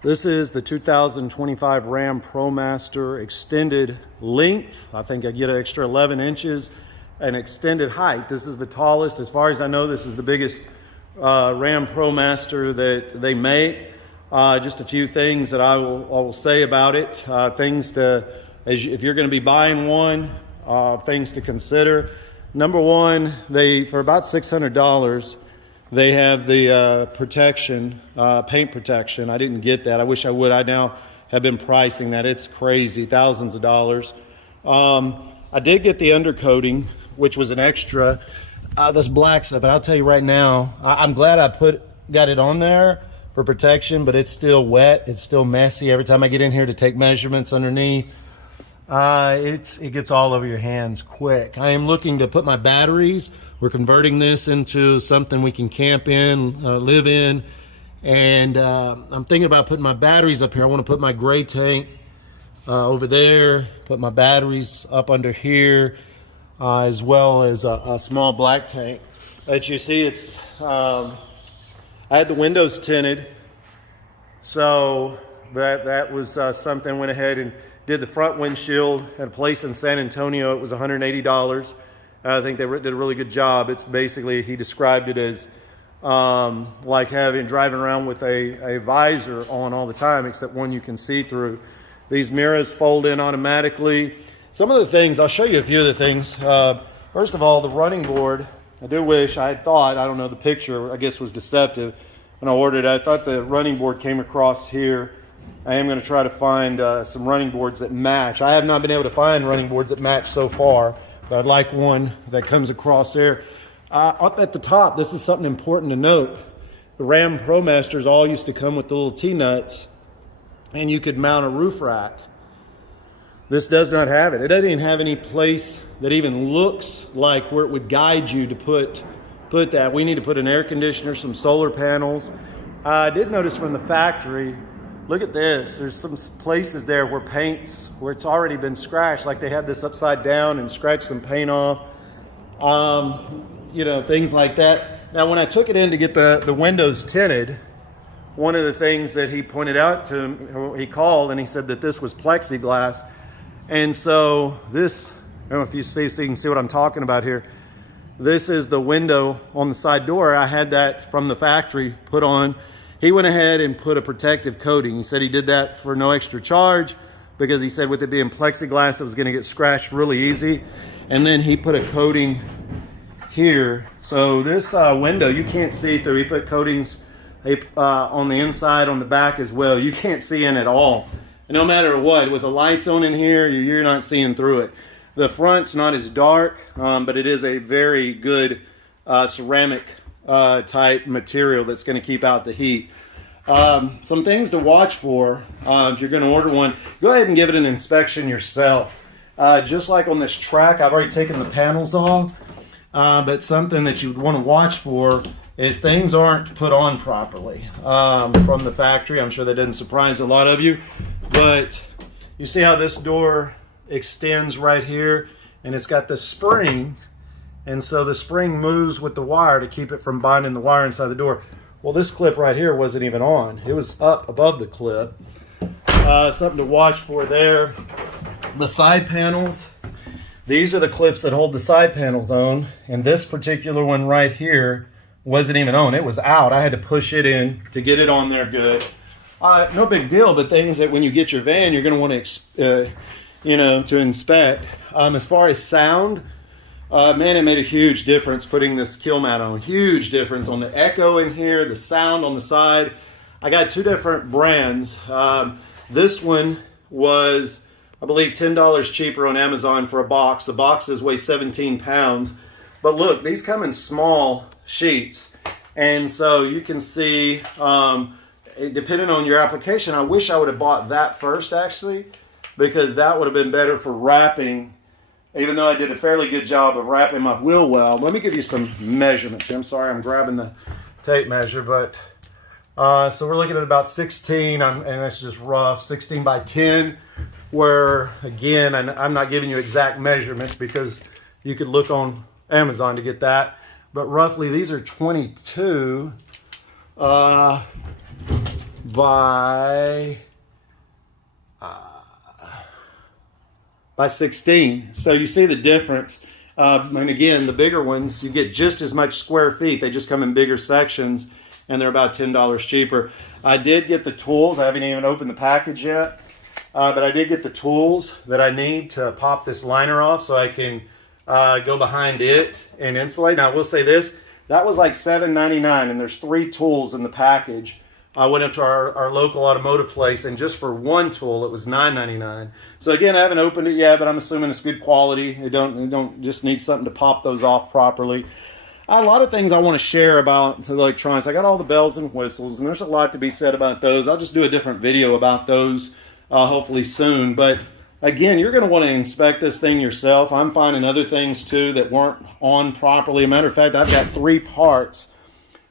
This is the 2025 RAM ProMaster extended length. I think I get an extra 11 inches and extended height. This is the tallest. As far as I know, this is the biggest RAM ProMaster that they make. Just a few things that I will say about it. Things to, if you're going to be buying one, things to consider. Number one, for about $600, they have the protection, paint protection. I didn't get that. I wish I would. I now have been pricing that. It's crazy, thousands of dollars. I did get the undercoating, which was an extra. This black stuff, but I'll tell you right now, I'm glad I got it on there for protection, but it's still wet. It's still messy. Every time I get in here to take measurements underneath, it gets all over your hands quick. I am looking to put my batteries. We're converting this into something we can camp in, live in, and I'm thinking about putting my batteries up here. I want to put my gray tank over there, put my batteries up under here, as well as a small black tank. As you see, it's I had the windows tinted, so that was something. Went ahead and did the front windshield at a place in San Antonio. It was $180. I think they did a really good job. It's basically, he described it as like driving around with a visor on all the time, except one you can see through. These mirrors fold in automatically. Some of the things, I'll show you a few of the things. First of all, the running board. I do wish, I don't know, the picture I guess was deceptive when I ordered it. I thought the running board came across here. I am going to try to find some running boards that match. I have not been able to find running boards that match so far, but I'd like one that comes across there. Up at the top, this is something important to note. The RAM ProMasters all used to come with the little T-nuts, and you could mount a roof rack. This does not have it. It doesn't even have any place that even looks like where it would guide you to put that. We need to put an air conditioner, some solar panels. I did notice from the factory, look at this. There's some places there where it's already been scratched, like they had this upside down and scratched some paint off. You know, things like that. Now, when I took it in to get the windows tinted, one of the things that he pointed out to him, he called and he said that this was plexiglass. And so this, I don't know if you see, so you can see what I'm talking about here. This is the window on the side door. I had that from the factory put on. He went ahead and put a protective coating. He said he did that for no extra charge because he said with it being plexiglass, it was gonna get scratched really easy. And then he put a coating here. So this window, you can't see through. He put coatings on the inside, on the back as well. You can't see in at all. And no matter what, with the lights on in here, you're not seeing through it. The front's not as dark, but it is a very good ceramic type material that's going to keep out the heat. Some things to watch for if you're going to order one. Go ahead and give it an inspection yourself. Just like on this track, I've already taken the panels off, but something that you would want to watch for is things aren't put on properly from the factory. I'm sure that doesn't surprise a lot of you, but you see how this door extends right here, and it's got the spring. And so the spring moves with the wire to keep it from binding the wire inside the door. Well, this clip right here wasn't even on. It was up above the clip. Something to watch for there. The side panels. These are the clips that hold the side panels on. And this particular one right here wasn't even on. It was out. I had to push it in to get it on there good. No big deal, but things that when you get your van, you're going to want to, to inspect. As far as sound, man, it made a huge difference putting this kill mat on. Huge difference on the echo in here, the sound on the side. I got two different brands. This one was, I believe, $10 cheaper on Amazon for a box. The boxes weigh 17 pounds. But look, these come in small sheets. And so you can see, depending on your application, I wish I would have bought that first, actually, because that would have been better for wrapping. Even though I did a fairly good job of wrapping my wheel well. Let me give you some measurements here. I'm sorry, I'm grabbing the tape measure, but so we're looking at about 16, and that's just rough, 16 by 10, where, again, I'm not giving you exact measurements because you could look on Amazon to get that, but roughly these are 22 by by 16. So you see the difference. And again, the bigger ones, you get just as much square feet. They just come in bigger sections, and they're about $10 cheaper. I did get the tools. I haven't even opened the package yet, but I did get the tools that I need to pop this liner off so I can go behind it and insulate. Now, I will say this. That was like $7.99, and there's 3 tools in the package. I went up to our local automotive place, and just for one tool, it was $9.99. So again, I haven't opened it yet, but I'm assuming it's good quality. It don't just need something to pop those off properly. A lot of things I want to share about the electronics. I got all the bells and whistles, and there's a lot to be said about those. I'll just do a different video about those hopefully soon. But again, you're going to want to inspect this thing yourself. I'm finding other things too that weren't on properly. As a matter of fact, I've got 3 parts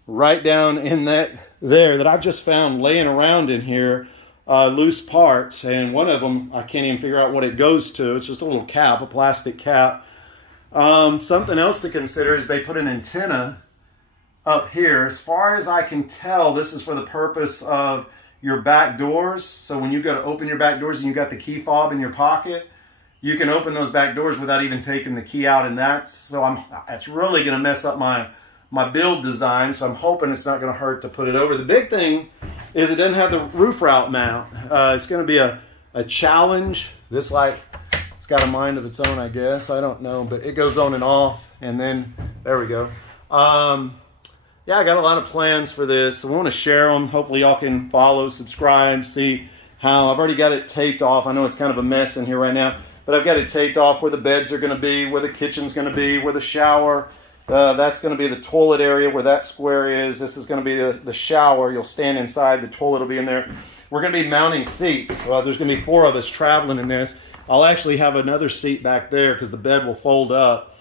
right down in that there that I've just found laying around in here, loose parts, and one of them I can't even figure out what it goes to. It's just a little cap, a plastic cap. Something else to consider is they put an antenna up here. As far as I can tell, this is for the purpose of your back doors. So when you go to open your back doors and you got the key fob in your pocket, you can open those back doors without even taking the key out, and that's really going to mess up my build design, so I'm hoping it's not going to hurt to put it over. The big thing is it doesn't have the roof rail mount. It's going to be a challenge. This light, it's got a mind of its own, I guess. I don't know, but it goes on and off, and then there we go. Yeah, I got a lot of plans for this. I want to share them. Hopefully y'all can follow, subscribe, see how. I've already got it taped off. I know it's kind of a mess in here right now, but I've got it taped off where the beds are going to be, where the kitchen's going to be, where the shower. That's going to be the toilet area where that square is. This is going to be the shower. You'll stand inside. The toilet will be in there. We're going to be mounting seats. There's going to be 4 of us traveling in this. I'll actually have another seat back there because the bed will fold up.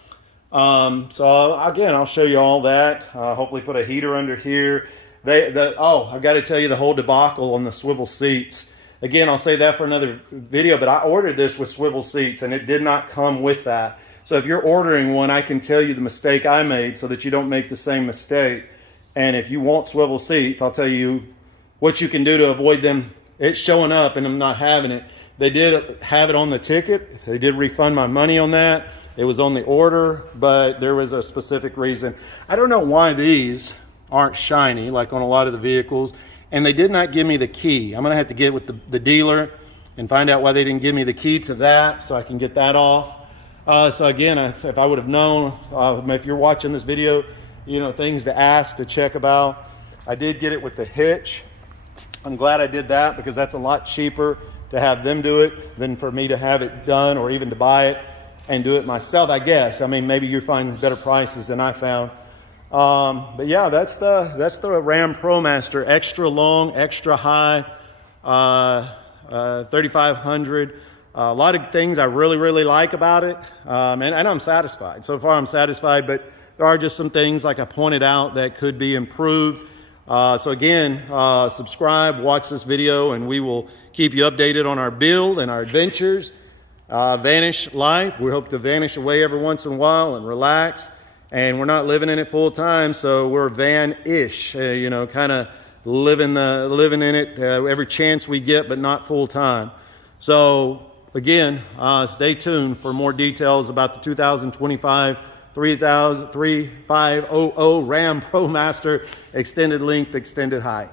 So again, I'll show you all that. Hopefully put a heater under here. I've got to tell you the whole debacle on the swivel seats. Again, I'll say that for another video, but I ordered this with swivel seats and it did not come with that. So if you're ordering one, I can tell you the mistake I made so that you don't make the same mistake. And if you want swivel seats, I'll tell you what you can do to avoid them it showing up and them not having it. They did have it on the ticket. They did refund my money on that. It was on the order, but there was a specific reason. I don't know why these aren't shiny like on a lot of the vehicles. And they did not give me the key. I'm going to have to get with the dealer and find out why they didn't give me the key to that so I can get that off. So again, if I would have known, if you're watching this video, you know, things to ask, to check about. I did get it with the hitch. I'm glad I did that because that's a lot cheaper to have them do it than for me to have it done or even to buy it and do it myself, I guess. I mean, maybe you find better prices than I found. But yeah, that's the RAM ProMaster, extra long, extra high, 3500. A lot of things I really like about it, and I'm satisfied. So far I'm satisfied, but there are just some things like I pointed out that could be improved. So again, subscribe, watch this video, and we will keep you updated on our build and our adventures. Vanish life. We hope to vanish away every once in a while and relax. And we're not living in it full time, so we're van-ish, you know, kind of living in it every chance we get, but not full time. So again, stay tuned for more details about the 2025 3500 RAM ProMaster extended length, extended height.